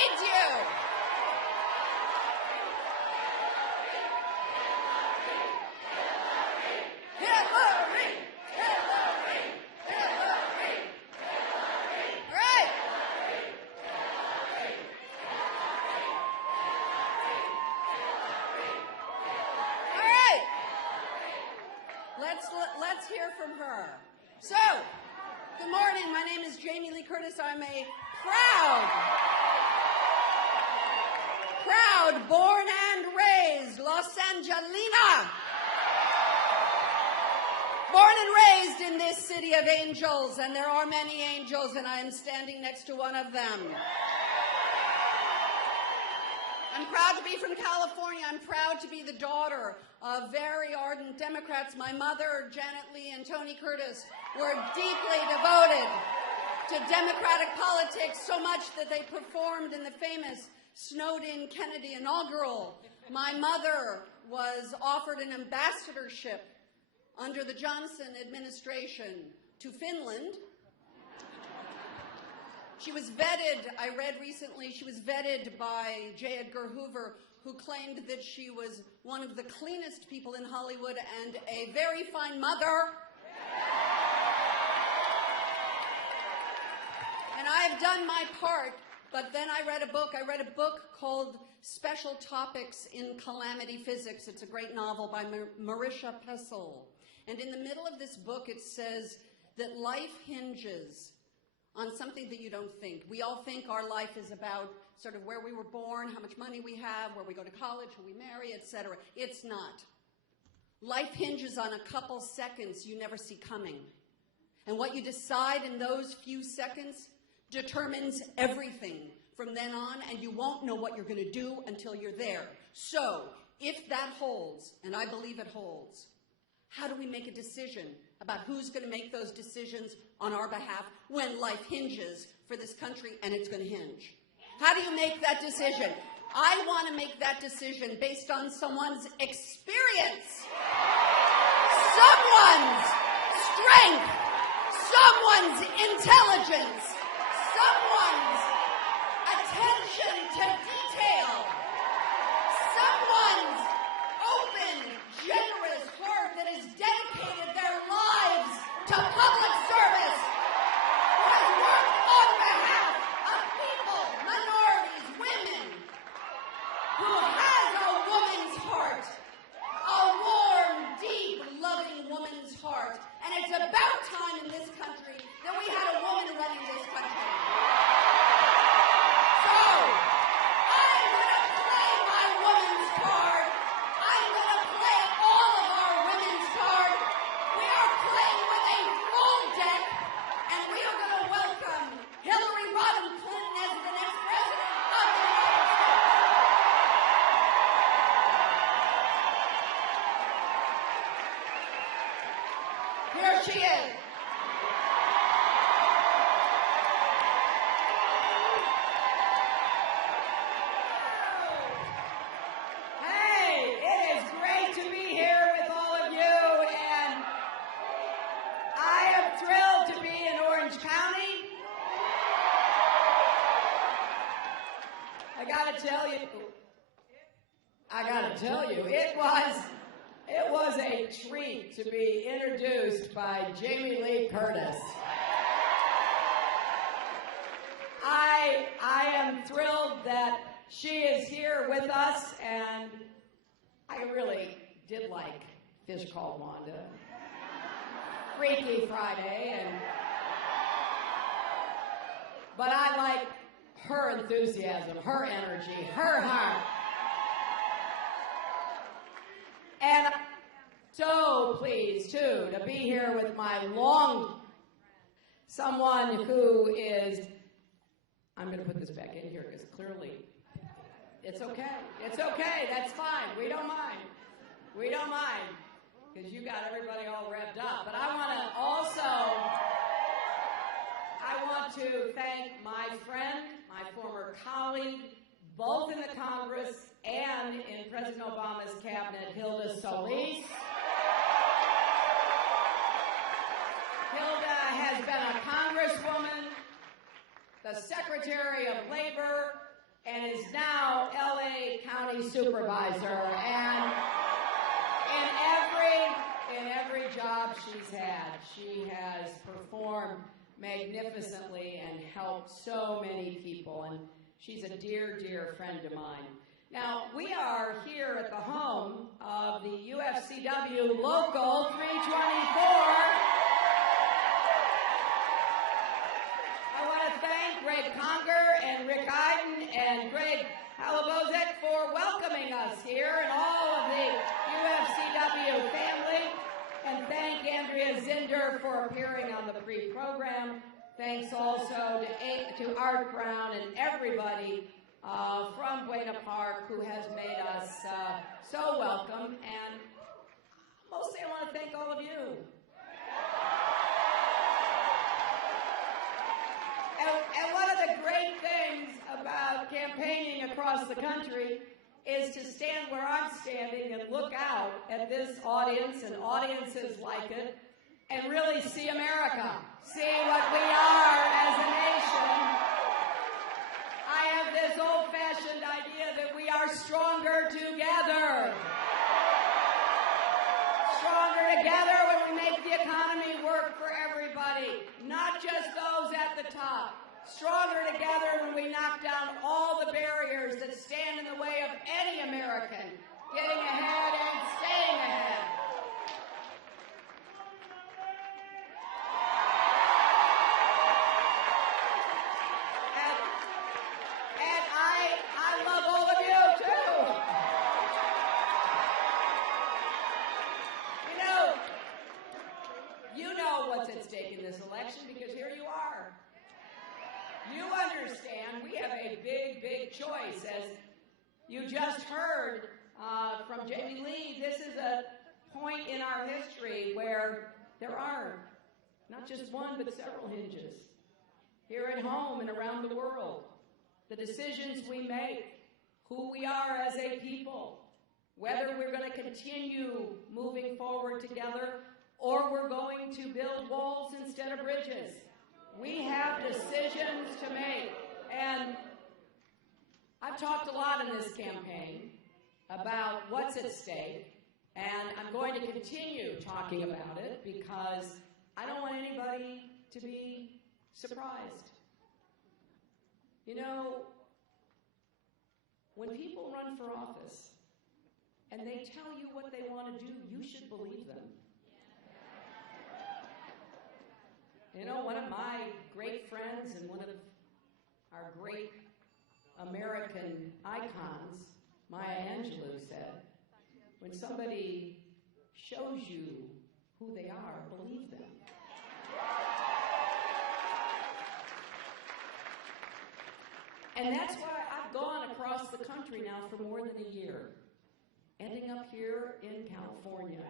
need you. Hillary! Hillary! Hillary! All right. All right. Let's hear from her. So, good morning. My name is Jamie Lee Curtis. I'm a proud born and raised Los Angelina. Born and raised in this city of angels, and there are many angels, and I am standing next to one of them. I'm proud to be from California. I'm proud to be the daughter of very ardent Democrats. My mother, Janet Lee, and Tony Curtis were deeply devoted to Democratic politics, so much that they performed in the famous snowed-in Kennedy inaugural. My mother was offered an ambassadorship under the Johnson administration to Finland. She was vetted, I read recently, she was vetted by J. Edgar Hoover, who claimed that she was one of the cleanest people in Hollywood and a very fine mother. And I have done my part, but then I read a book called Special Topics in Calamity Physics. It's a great novel by Marisha Pessel. And in the middle of this book, it says that life hinges on something that you don't think. We all think our life is about sort of where we were born, how much money we have, where we go to college, who we marry, etc. It's not. Life hinges on a couple seconds you never see coming. And what you decide in those few seconds determines everything from then on, and you won't know what you're going to do until you're there. So, if that holds, and I believe it holds, how do we make a decision about who's going to make those decisions on our behalf when life hinges for this country, and it's going to hinge? How do you make that decision? I want to make that decision based on someone's experience, someone's strength, someone's intelligence, someone's attention to detail, someone's open, generous heart that has dedicated their lives to public service, who has worked on behalf of people, minorities, women, who has a woman's heart, a warm, deep, loving woman's heart. And it's about time in this country that we had a woman running this country. So, I'm going to play my woman's card. I'm going to play all of our women's card. We are playing with a full deck, and we are going to welcome Hillary Rodham Clinton as the next president of the United States. Here she is. Hey, it is great to be here with all of you, and I am thrilled to be in Orange County. I gotta tell you, it was a treat to be introduced by Jamie Lee Curtis. I am thrilled that she is here with us, and I really did like Fish Called Wanda, Freaky Friday, but I like her enthusiasm, her energy, her heart. And I'm so pleased, too, to be here with my someone who is, I'm going to put this back in here because clearly, it's okay. It's okay. That's fine. We don't mind. We don't mind because you got everybody all revved up. But I want to thank my friend, my former colleague, both in the Congress and in President Obama's cabinet, Hilda Solis. Hilda has been a congresswoman, the Secretary of Labor, county supervisor, and in every job she's had, she has performed magnificently and helped so many people, and she's a dear, dear friend of mine. Now, we are here at the home of the UFCW Local 324. I want to thank Greg Conger and Rick Iden and Greg Halabozek for welcoming us here and all of the UFCW family. And thank Andrea Zinder for appearing on the pre-program. Thanks also to Art Brown and everybody from Buena Park who has made us so welcome. And mostly I want to thank all of you. And one of the great things about campaigning across the country is to stand where I'm standing and look out at this audience and audiences like it and really see America, see what we are as a nation. I have this old-fashioned idea that we are stronger together. Stronger together when we make the economy work for everybody, not just those at the top. Stronger together when we knock down all the barriers that stand in the way of any American getting ahead and staying ahead. And I love all of you too. You know what's at stake in this election because here you are. You understand we have a big, big choice. As you just heard from Jamie Lee, this is a point in our history where there are not just one, but several hinges. Here at home and around the world, the decisions we make, who we are as a people, whether we're going to continue moving forward together or we're going to build walls instead of bridges. We have decisions to make, and I've talked a lot in this campaign about what's at stake, and I'm going to continue talking about it because I don't want anybody to be surprised. You know, when people run for office and they tell you what they want to do, you should believe them. You know, one of my great friends and one of our great American icons, Maya Angelou, said, when somebody shows you who they are, believe them. And that's why I've gone across the country now for more than a year, ending up here in California.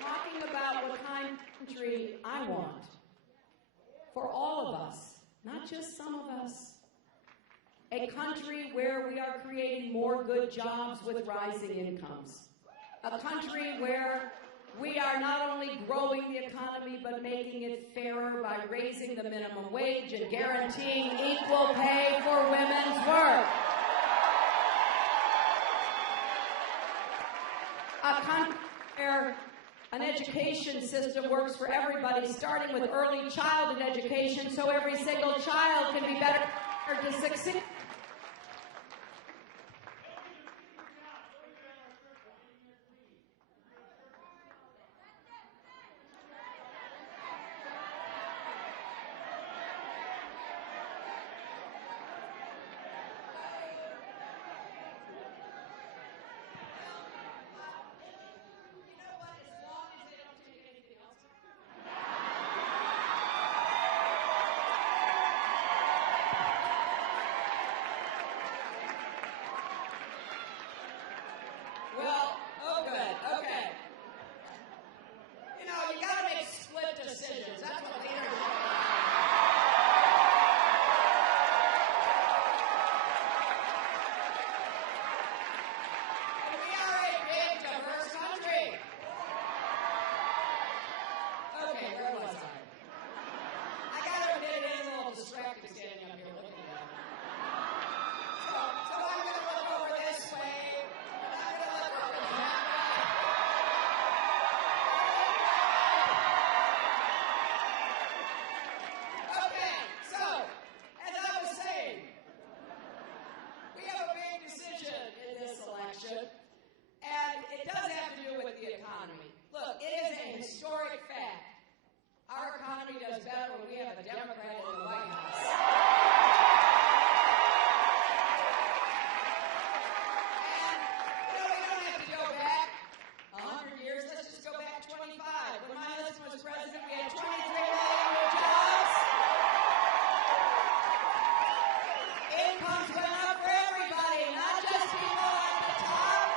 Talking about what kind of country I want for all of us, not just some of us. A country where we are creating more good jobs with rising incomes. A country where we are not only growing the economy but making it fairer by raising the minimum wage and guaranteeing equal pay for women's work. A country where an education system works for everybody, starting with early childhood education so every single child can be better to succeed. does better when we have a Democrat in the White House. And, we don't have to go back 100 years. Let's just go back 25. When my husband was president, we had 23 million new jobs. Incomes went up for everybody, not just people at the top.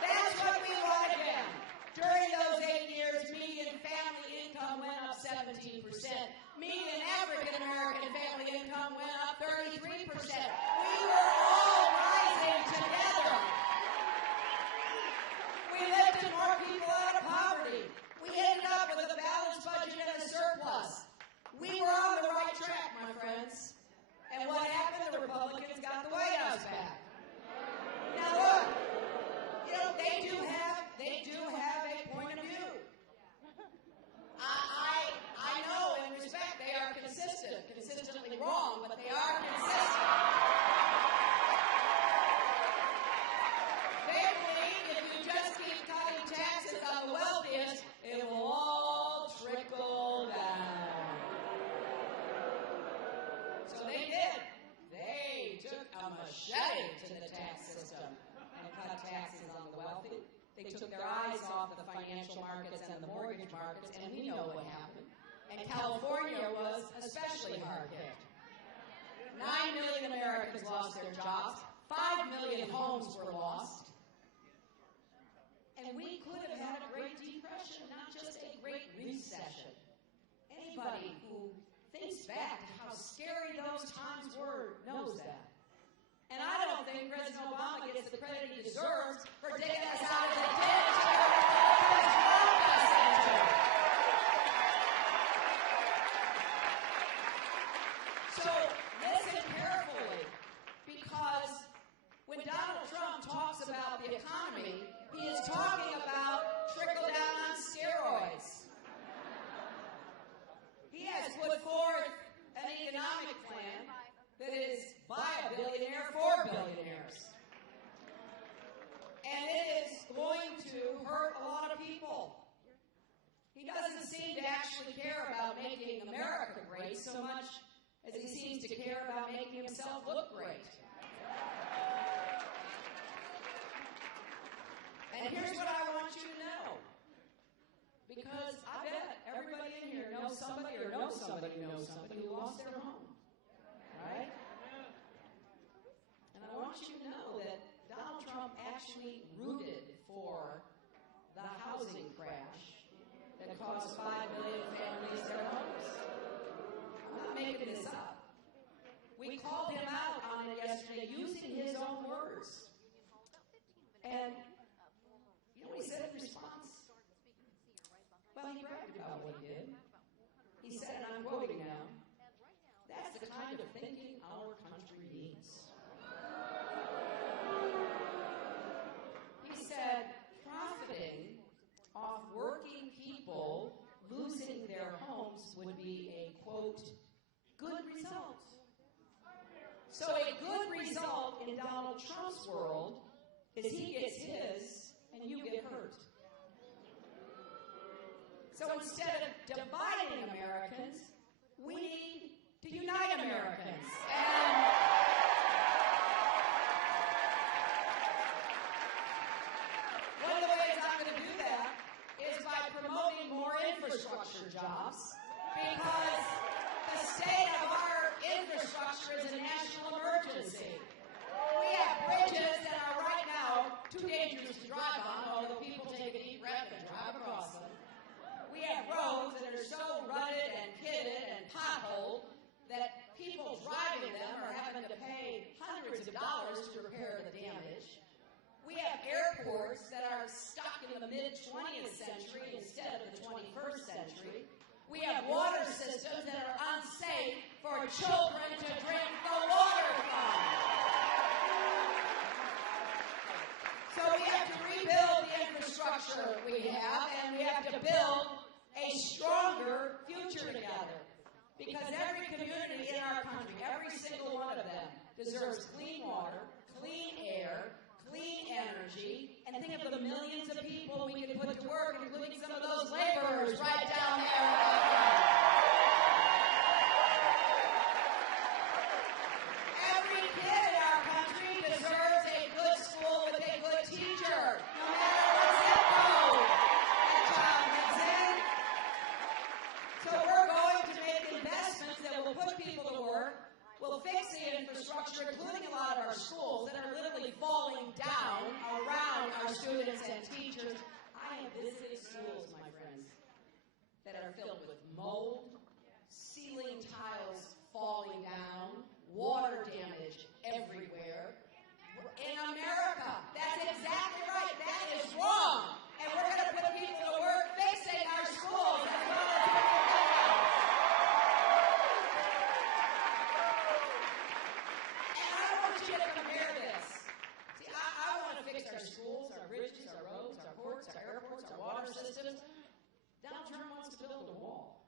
That's what we want again. During those 8 years, median family income went up 17%. Median African-American family income went up 33%. We were all rising together. We lifted more people out of poverty. We ended up with a balanced budget and a surplus. We were on the right track, my friends. And what happened? The Republicans got the White House back. Now look, they do have a point of view. I know and respect they are consistently wrong, but they are consistent. They believe if you just keep cutting taxes on the wealthiest, it will all trickle down. So they did. They took a machete to the tax system and cut taxes on the wealthy. They took their eyes off the financial markets and the mortgage markets, and we know what happened. And California was especially hard hit. 9 million Americans lost their jobs. 5 million homes were lost. And we could have had a Great Depression, not just a Great Recession. Anybody who thinks back to how scary those times were knows that. And I don't think President Obama gets the credit he deserves for digging us out of the ditch that has dropped us into. So listen carefully, because when Donald Trump talks about the economy, he is talking about trickle down on steroids. He has put forth an economic plan that is by a billionaire for billionaires. And it is going to hurt a lot of people. He doesn't seem to actually care about making America great so much as he seems to care about making himself look great. And here's what I want you to know. Because I bet everybody in here knows somebody or knows somebody who knows somebody who lost their home. Right? And I want you to know that Donald Trump actually rooted for the housing crash that cost 5 million families their homes. I'm not making this up. We called him out on it yesterday using his own words. And you know what he said in response? Well, he bragged about what he did. He said, and I'm quoting now, "That's the kind of thinking our country needs." He said, profiting off working people losing their homes would be a, quote, good result. So a good result in Donald Trump's world is he gets his and you get hurt. So instead of dividing Americans, we need to unite Americans. And one of the ways I'm going to do that is by promoting more infrastructure jobs, because the state of our infrastructure is a national emergency. We have bridges that are right now too dangerous to drive on, although people take a deep breath and drive across them. We have roads that are so rutted and pitted and potholed that people driving them are having to pay hundreds of dollars to repair the damage. We have airports that are stuck in the mid-20th century instead of the 21st century. We have water systems that are unsafe for children to drink the water from. So we have to rebuild the infrastructure we have, and we have to build a stronger future together. Because every community in our country, every single one of them, deserves clean water, clean air, clean energy, and think of the millions of people we can put to work, including some of those laborers right down there. students and teachers. I have visited schools, my friends, that are filled with mold, ceiling tiles falling down, water damage everywhere. In America, that's exactly right. That is wrong. And we're going to put people to work fixing our schools as well as and I want you to compare this. See, I want to fix our schools, our bridges, our roads, our ports, our airports, our water systems. Donald Trump wants to build a wall.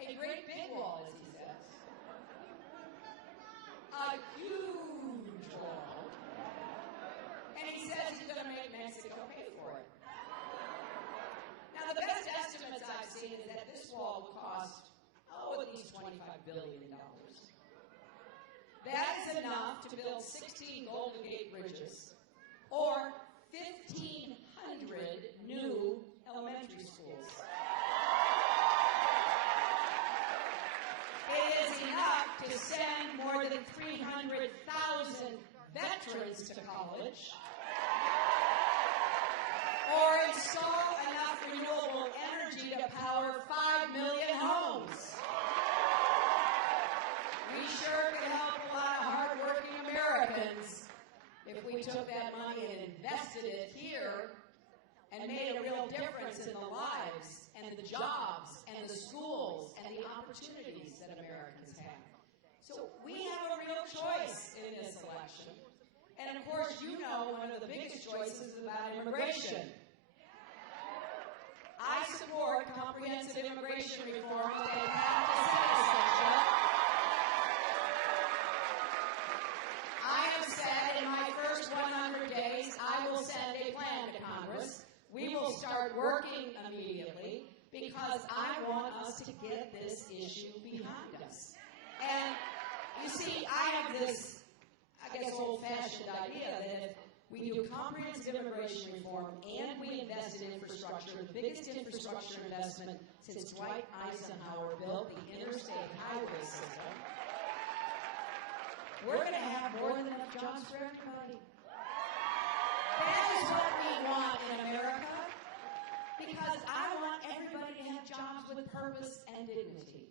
A great big wall, as he says. A huge wall. And he says he's going to make Mexico pay for it. Now, the best estimates I've seen is that this wall will cost, at least $25 billion. That is enough to build 16 Golden Gate bridges or 1,500 new elementary schools. It is enough to send more than 300,000 veterans to college or install enough renewable energy to power 5 million homes. We sure could help a lot of hardworking Americans if we took that money and invested it here and made a real difference in the lives and the jobs and the schools and the opportunities that Americans have. So we have a real choice in this election. And of course, you know one of the biggest choices is about immigration. I support comprehensive immigration reform with a path to citizenship. I have said in my first 100 days, I will send a plan to Congress. We will start working immediately because I want us to get this issue behind us. And you see, I have this, I guess, old-fashioned idea that if we do comprehensive immigration reform and we invest in infrastructure, the biggest infrastructure investment since Dwight Eisenhower built the interstate highway system, we're going to have more than enough jobs for everybody. That is what we want in America, because I want everybody to have jobs with purpose and dignity.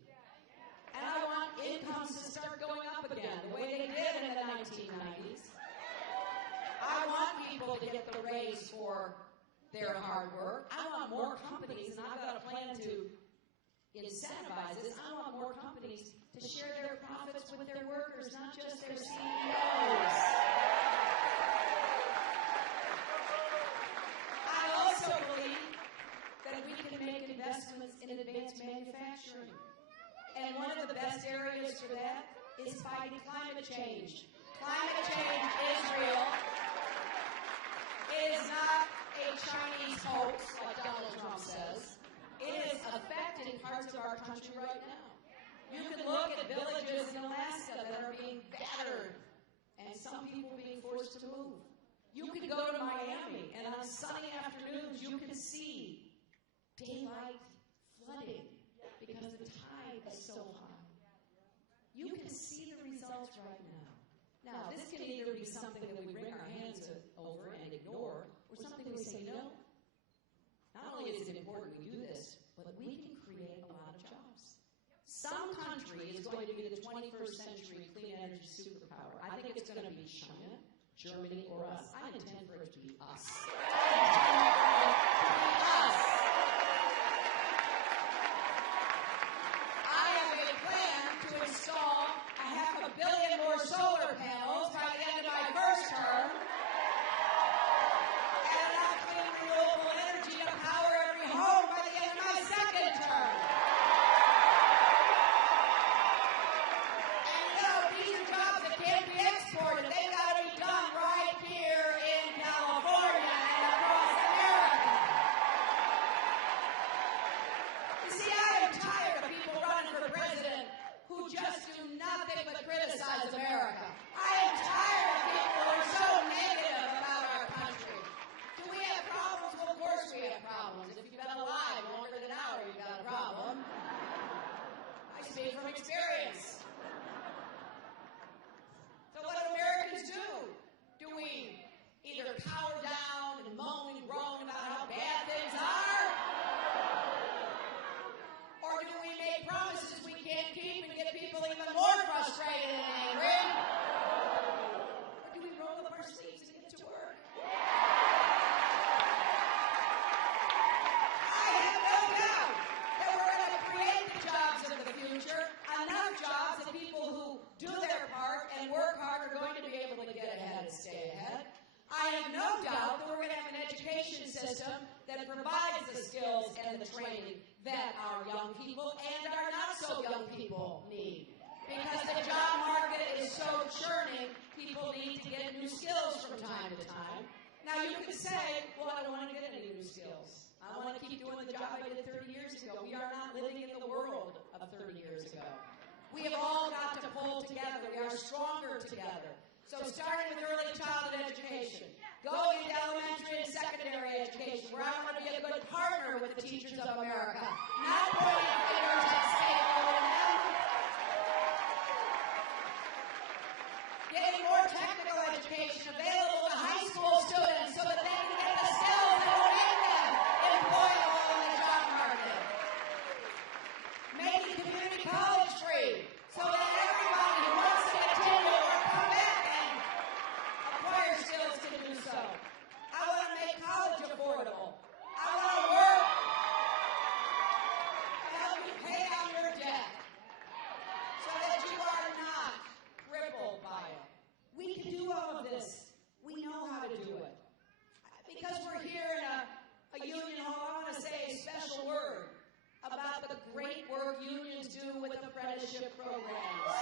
And I want incomes to start going up again, the way they did in the 1990s. I want people to get the raise for their hard work. I want more companies, and I've got a plan to incentivize this. I want more companies to share their profits with their workers, not just their CEOs. I also believe that we can make investments in advanced manufacturing. And one of the best areas for that is fighting climate change. Climate change is real. It is not a Chinese hoax, like Donald Trump says. It is affecting parts of our country right now. You can look at villages in Alaska that are being battered and some people being forced to move. You can go to Miami, and on sunny afternoons, you can see daylight flooding because the tide is so high. You can see the results right now. Now, this can either be something that we wring our hands over and ignore, or something we say, no. Not only is it important we do this, but we can create a lot of jobs. Some country is going to be the 21st century clean energy superpower. I think it's going to be China, Germany, or us. I intend for it to be us. I have a plan to install 500 million more solar panels by the end of my first term, and enough clean renewable energy to power every home by the end of my second term. And you know, these are jobs that can't be exported. They've got to be done right here in California and across America. that provides the skills and the training that our young people and our not so young people need. Because the job market is so churning, people need to get new skills from time to time. Now you can say, well, I don't want to get any new skills. I want to keep doing the job I did 30 years ago. We are not living in the world of 30 years ago. We have all got to pull together. We are stronger together. So starting with early childhood education, going into elementary and secondary education, where I want to be a good partner with the teachers of America, not pointing fingers and scapegoating them. Getting more technical education available to high school students so that they can get the skills that will make them employable in the job market. Making community college free so that everybody who wants to continue or come back and acquire skills can do so. I want to make college affordable. I want to work to help you pay down your debt so that you are not crippled by it. We can do all of this. We know how to do it. Because we're here in a union hall, I want to say a special word about the great work unions do with apprenticeship programs.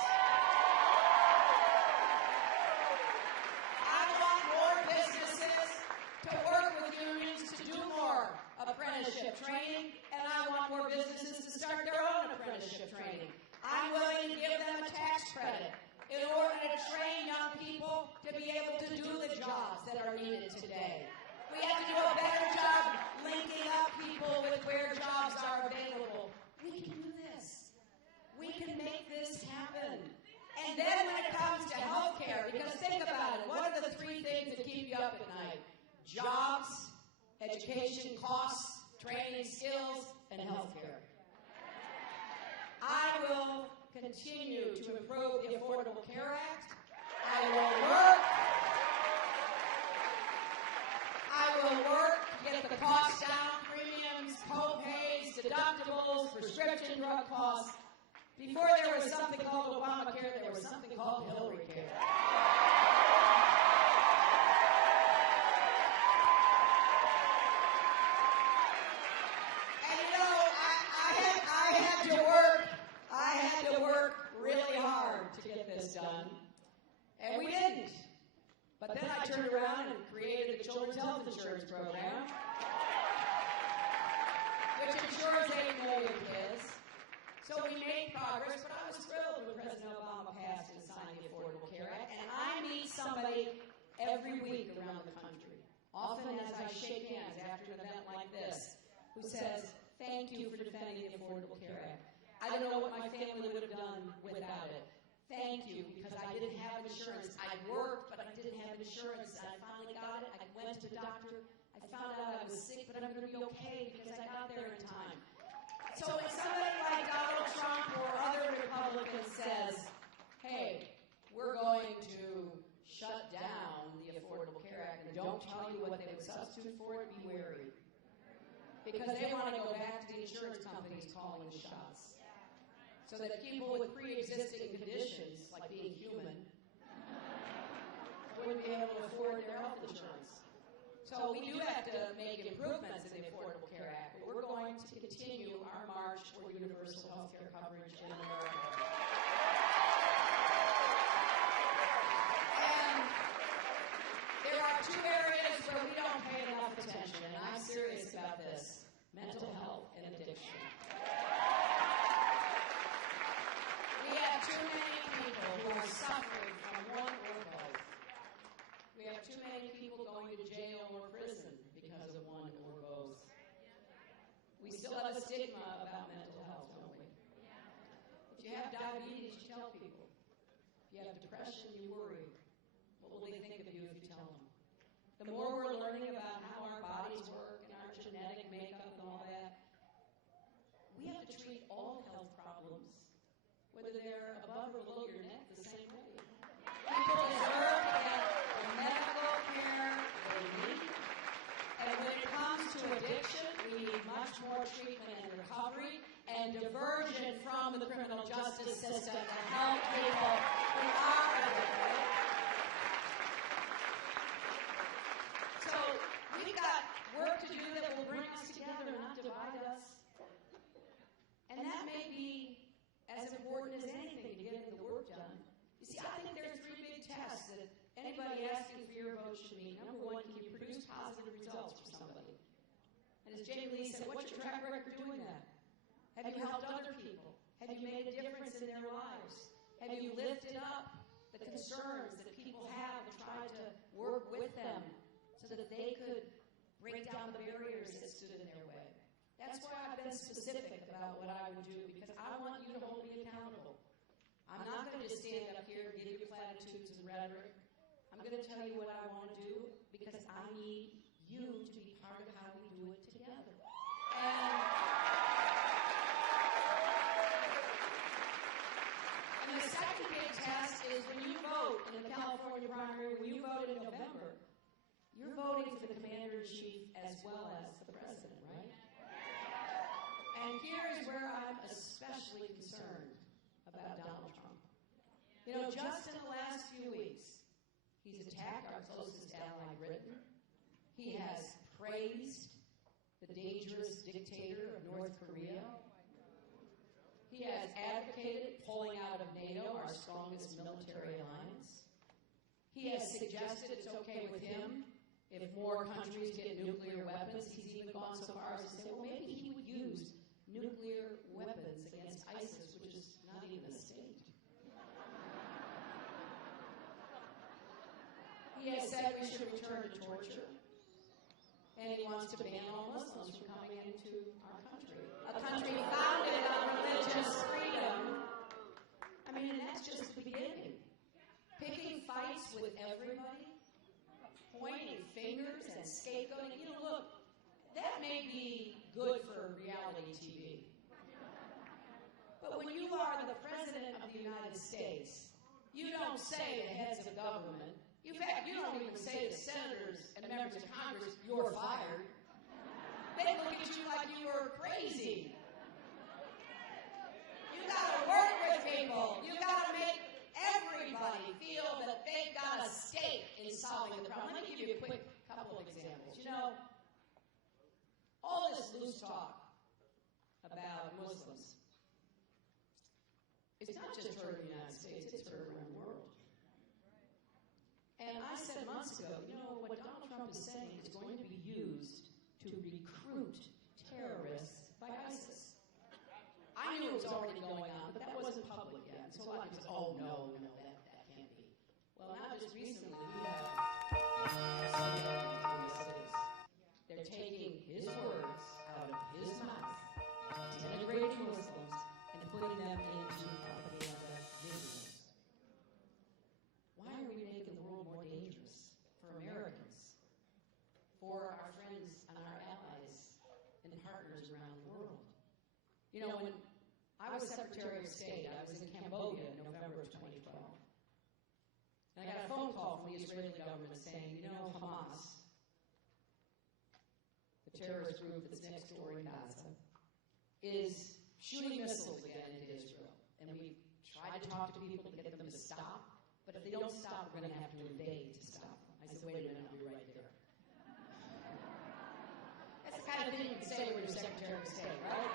I want more businesses to work with unions to do more apprenticeship training, and I want more businesses to start their own apprenticeship training. I'm willing to give them a tax credit in order to train young people to be able to do the jobs that are needed today. We have to do a better job linking up people with where jobs are available. We can do this. We can make this happen. And then when it comes to health care, because think about it, what are the three things that keep you up at night? Jobs, education costs, training skills, and health care. I will continue to improve the Affordable Care Act. I will work to get the costs down, premiums, co-pays, deductibles, prescription drug costs. Before there was something called Obamacare, there was something called Hillary Care. And you know, I had to work really hard to get this done. And we didn't. But then I turned around and created the Children's Health Insurance Program, which insures 8 million kids. So we made progress, but I was thrilled when President Obama passed and signed the Affordable Care Act. And I meet somebody every week around the country, often as I shake hands after an event like this, who says, thank you for defending the Affordable Care Act. I don't know what my family would have done without it. Thank you, because I didn't have insurance. I worked, but I didn't have insurance. And I finally got it. I went to the doctor. I found out I was sick, but I'm going to be okay because I got there in time. So when somebody like Donald Trump or other Republicans says, hey, we're going to shut down the Affordable Care Act and don't tell you what they would substitute for it, be wary. Because they want to go back to the insurance companies calling the shots. So that people with pre-existing conditions, like being human, wouldn't be able to afford their health insurance. So we do have to make improvements in the Affordable Care Act, but we're going to continue our march toward universal health care coverage in America. And there are two areas where we don't pay enough attention, and I'm serious about this: mental health and addiction. We have too many people who are suffering from one or both. We have too many people going to jail or prison because of one or both. We still have a stigma about mental health, don't we? If you have diabetes, you tell people. If you have depression, you worry. What will they think of you if you tell them? The more we're learning about how our bodies work and our genetic makeup and all that, we have to treat all health problems, whether they're above or below your neck, the same way. People deserve to get the medical care they need. And when it comes to addiction, we need much more treatment and recovery and diversion from the criminal justice system to help people who are addicted. So we've got work to do that will bring everybody asking for your vote should mean, number one, can you produce positive results for somebody? And as Jamie Lee said, what's your track record doing that? Have you helped other people? Have you made a difference in their lives? Have you lifted up the concerns that people have and tried to work with them so that they could break down the barriers that stood in their way? That's why I've been specific about what I would do, because I want you to hold me accountable. I'm not going to just stand up here and give you platitudes and rhetoric. I'm going to tell you what I want to do, because I need you to be part of how we do it together. And the second big test is when you vote in the California primary, when you vote in November, you're voting for the commander-in-chief as well as the president, right? And here's where I'm especially concerned about Donald Trump. You know, just in the last few weeks, he's attacked our closest ally, Britain. He has praised the dangerous dictator of North Korea. He has advocated pulling out of NATO, our strongest military alliance. He has suggested it's okay with him if more countries get nuclear weapons. He's even gone so far as to say, well, maybe he would use nuclear weapons against ISIS, which is not even a state. He has said we should return to torture. And he wants to ban all Muslims from coming into our country. A country founded on religious freedom. I mean, and that's just the beginning. Picking fights with everybody, pointing fingers and scapegoating. You know, look, that may be good for reality TV. But when you are the President of the United States, you don't say to heads of government, in fact, you don't even say to senators and members of Congress, you're fired. They look at you like you were crazy. You got to work with people. You got to make everybody feel that they've got a stake in solving the problem. Let me give you a quick couple of examples. You know, all this loose talk about Muslims, it's not just heard in the United States, it's heard around the world. And I said months ago, you know, what Donald Trump is saying is going to be used to recruit terrorists by ISIS. I knew it was already going on, but that wasn't public yet. So a lot of people said, oh, no, that can't be. Well, now just recently, we have they're taking his words out of his mouth, denigrating Muslims, and putting them into propaganda videos. Why are we making the world more dangerous for Americans, for our friends and our allies and partners around the world? You know, when I was Secretary of State, I was in Cambodia in November of 2012. And I got a phone call from the Israeli government saying, you know, Hamas, the terrorist group that's next door in Gaza, is shooting missiles again into Israel. And we tried to talk to people to get them to stop. But if they don't stop, we're going to have to invade to stop them. I said, wait a minute, I'll be right there. That's the kind of thing you can say when you're Secretary of State, right?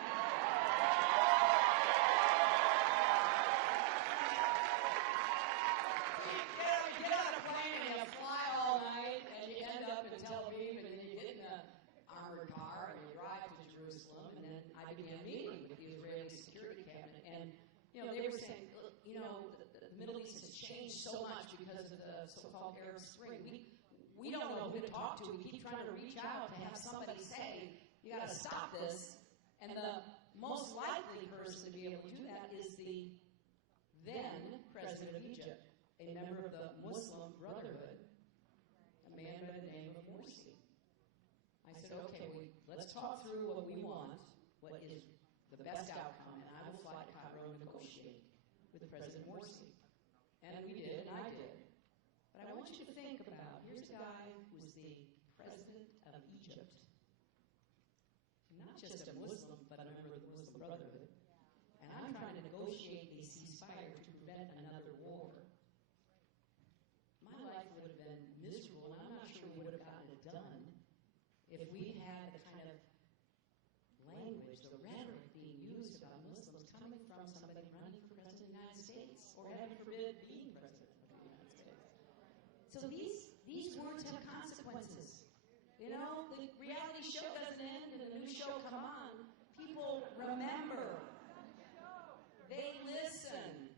You get on a plane and you fly all night and you end up in Tel Aviv and then you get in an armored car and you drive to Jerusalem, and then I began meeting with the Israeli security cabinet, and you know, they were saying, you know, the Middle East has changed so much because of the so-called Arab Spring. We don't know who to talk to. We keep trying to reach out to have somebody say, you got to stop this. And the most likely person to be able to do that is the then President of Egypt, a member of the Muslim Brotherhood, a man by the name of Morsi. I said, okay, let's talk through what we want, what is the best outcome, and I will fly to Cairo and negotiate with President Morsi. And we did, and I did. But I want you to think about, here's a guy who's the president of Egypt, not just a Muslim, but a member of the Muslim Brotherhood. And I'm trying to negotiate a ceasefire to prevent another war. My life would have been miserable, and I'm not sure we would have gotten it done if we had the kind of language, the rhetoric being used about Muslims coming from somebody running for president of the United States, or heaven forbid, being president of the United States. So these words have consequences. You know, the reality show doesn't end and a new show come on. People remember. They listen.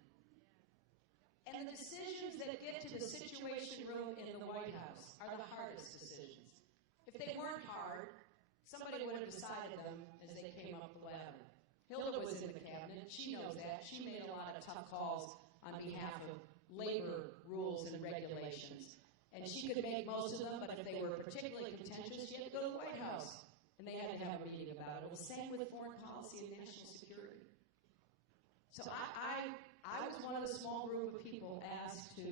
And the decisions that get to the Situation Room in the White House are the hardest decisions. If they weren't hard, somebody would have decided them as they came up the ladder. Hilda was in the cabinet. She knows that. She made a lot of tough calls on behalf of labor rules and regulations. And she could make most of them, but if they were particularly contentious, she had to go to the White House. And they had to have a meeting about it. It was the same with foreign policy and national security. So I was one of the small group of people asked to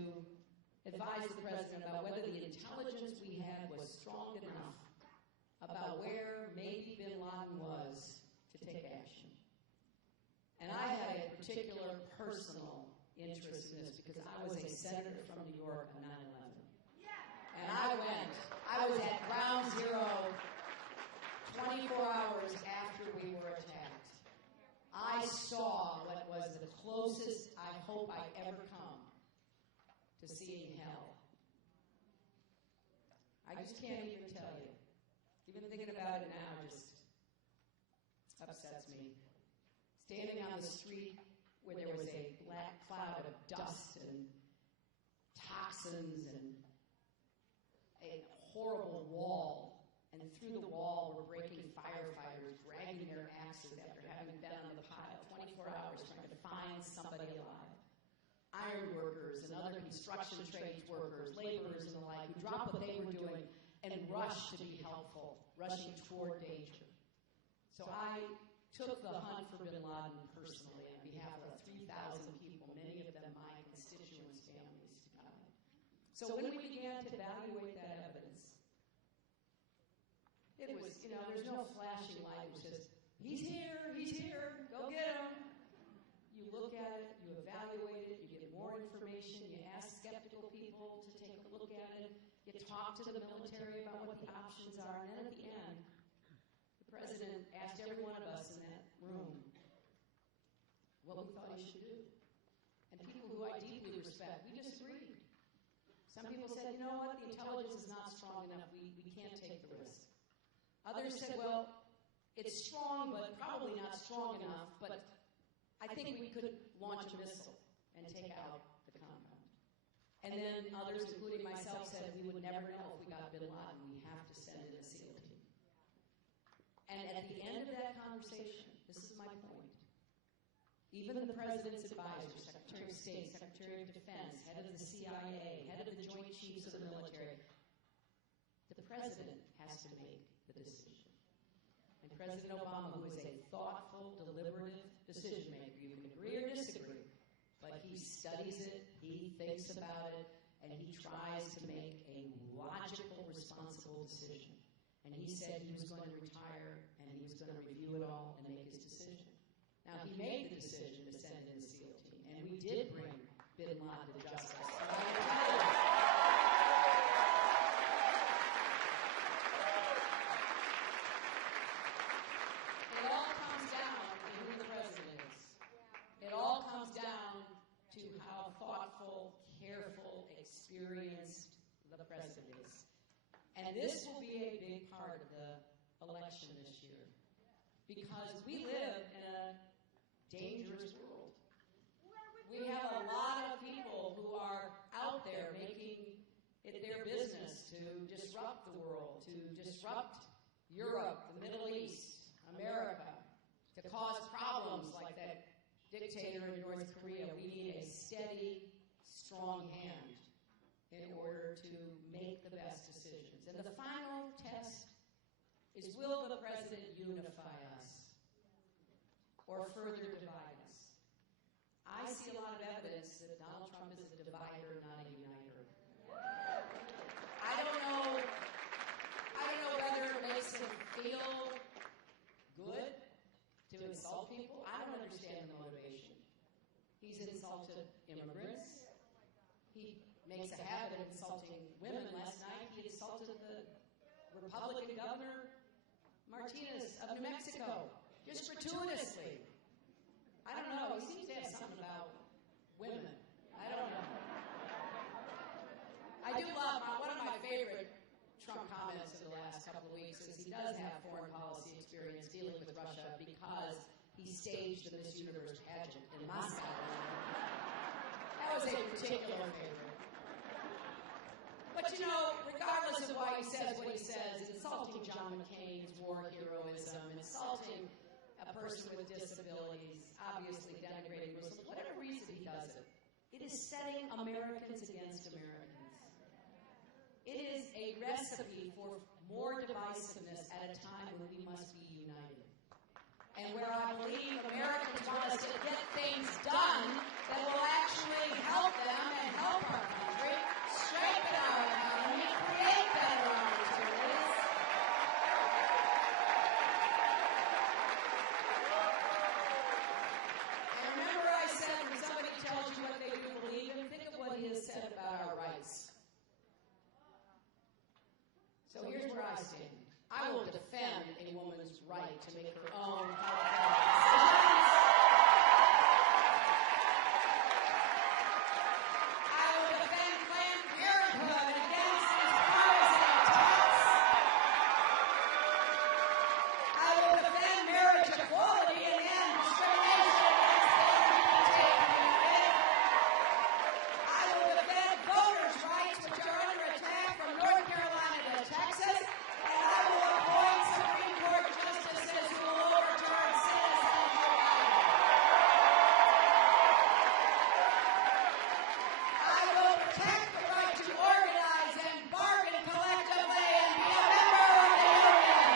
advise the president about whether the intelligence we had was strong enough about where maybe bin Laden was to take action. And I had a particular personal interest in this because I was a senator from New York on 9/11. And I was at ground zero 24 hours after we were attacked. I saw what was the closest I hope I ever come to seeing hell. I just can't even tell you. Even thinking about it now just upsets me. Standing on the street where there was a black cloud of dust and toxins and a horrible wall, and through the wall were breaking firefighters, dragging their axes after having been on the pile 24 hours trying to find somebody alive. Iron workers and other construction trades workers, laborers and the like, who dropped what they were doing and rushed to be helpful, rushing toward danger. So I took the hunt for bin Laden personally on behalf of 3,000 people, many of them my constituents' families died. So when we began to evaluate that evidence, it was, there's no flashing light. It was just, he's here, go get him. You look at it, you evaluate it, you get more information, you ask skeptical people to take a look at it, you talk to the military about what the options are, and then at the end, the president asked every one of us in that room what we thought he should do. And people who I deeply respect, we disagreed. Some people said, you know what, the intelligence is not strong enough, we can't take the risk. Others said, well, it's strong, but probably not strong enough, but I think we could launch a missile and take out the compound. And then others, including myself, said we would never know if we got bin Laden. We have to send in a SEAL team. And at the end of that conversation, this is my point, even the president's advisors, Secretary of State, Secretary of Defense, head of the CIA, head of the Joint Chiefs of the military, the president has to make the decision. And President Obama, who is a thoughtful, deliberative decision maker, you can agree or disagree, but he studies it, he thinks about it, and he tries to make a logical, responsible decision. And he said he was going to retire, and he was going to review it all and make his decision. Now, he made the decision to send in the SEAL team, and we did bring bin Laden to justice. It all comes down to who the president is. It all comes down to how thoughtful, careful, experienced the president is. And this will be a big part of the election this year, because we live in a dangerous world. We have a lot of people who are out there making it their business to disrupt the world, to disrupt Europe, the Middle East, America, to cause problems like that dictator in North Korea. We need a steady, strong hand in order to make the best decisions. And the final test is, will the president unify us or further divide us? I see a lot of evidence that Donald Trump is a divider, not a uniter. I don't know whether it makes him feel good to insult people. I don't understand the motivation. He's insulted immigrants. He makes a habit of insulting women. Last night he insulted the Republican governor Martinez of New Mexico, just gratuitously. I don't know, he seems to have something about women. I don't know. I do of weeks is he does have foreign policy experience dealing with Russia because he staged the Miss Universe pageant in Moscow. That was a particular favorite. But you know, regardless of why he says what he says, insulting John McCain's war heroism, insulting a person with disabilities, obviously denigrating Muslims, whatever reason he does it, it is setting Americans against Americans. It is a recipe for more divisiveness at a time when we must be united. And where I believe Americans want us to get things done that will actually help them and help our country, strengthen our economy, create better opportunities. And remember I said when somebody tells you what they do believe in, think of what he has said about our rights. So here's where I stand. I will defend a woman's right to make her own health decisions. I will defend Planned Parenthood against these partisan attacks. I will defend marriage equality and end discrimination against the LGBT community. I will defend voters' rights, which are under attack from North Carolina to Texas. And I will appoint Supreme Court justices who will overturn citizenship rights. I will protect the right to organize and bargain collectively and be a member of the union.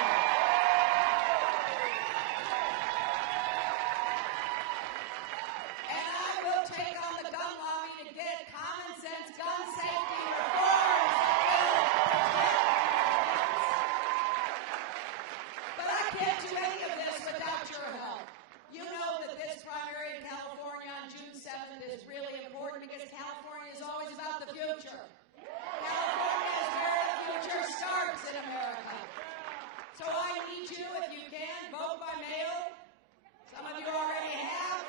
And I will take on the gun lobby to get common sense gun safety reforms that will protect Americans. But I can't do any of this without your help. You know that this primary in California on June 7th is really important because California is always about the future. California is where the future starts in America. So I need you, if you can, vote by mail. Some of you already have.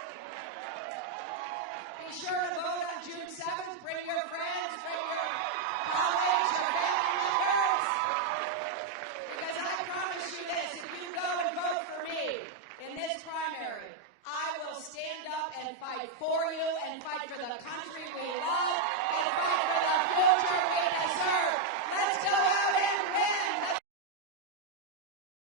Be sure to vote on June 7th. Bring your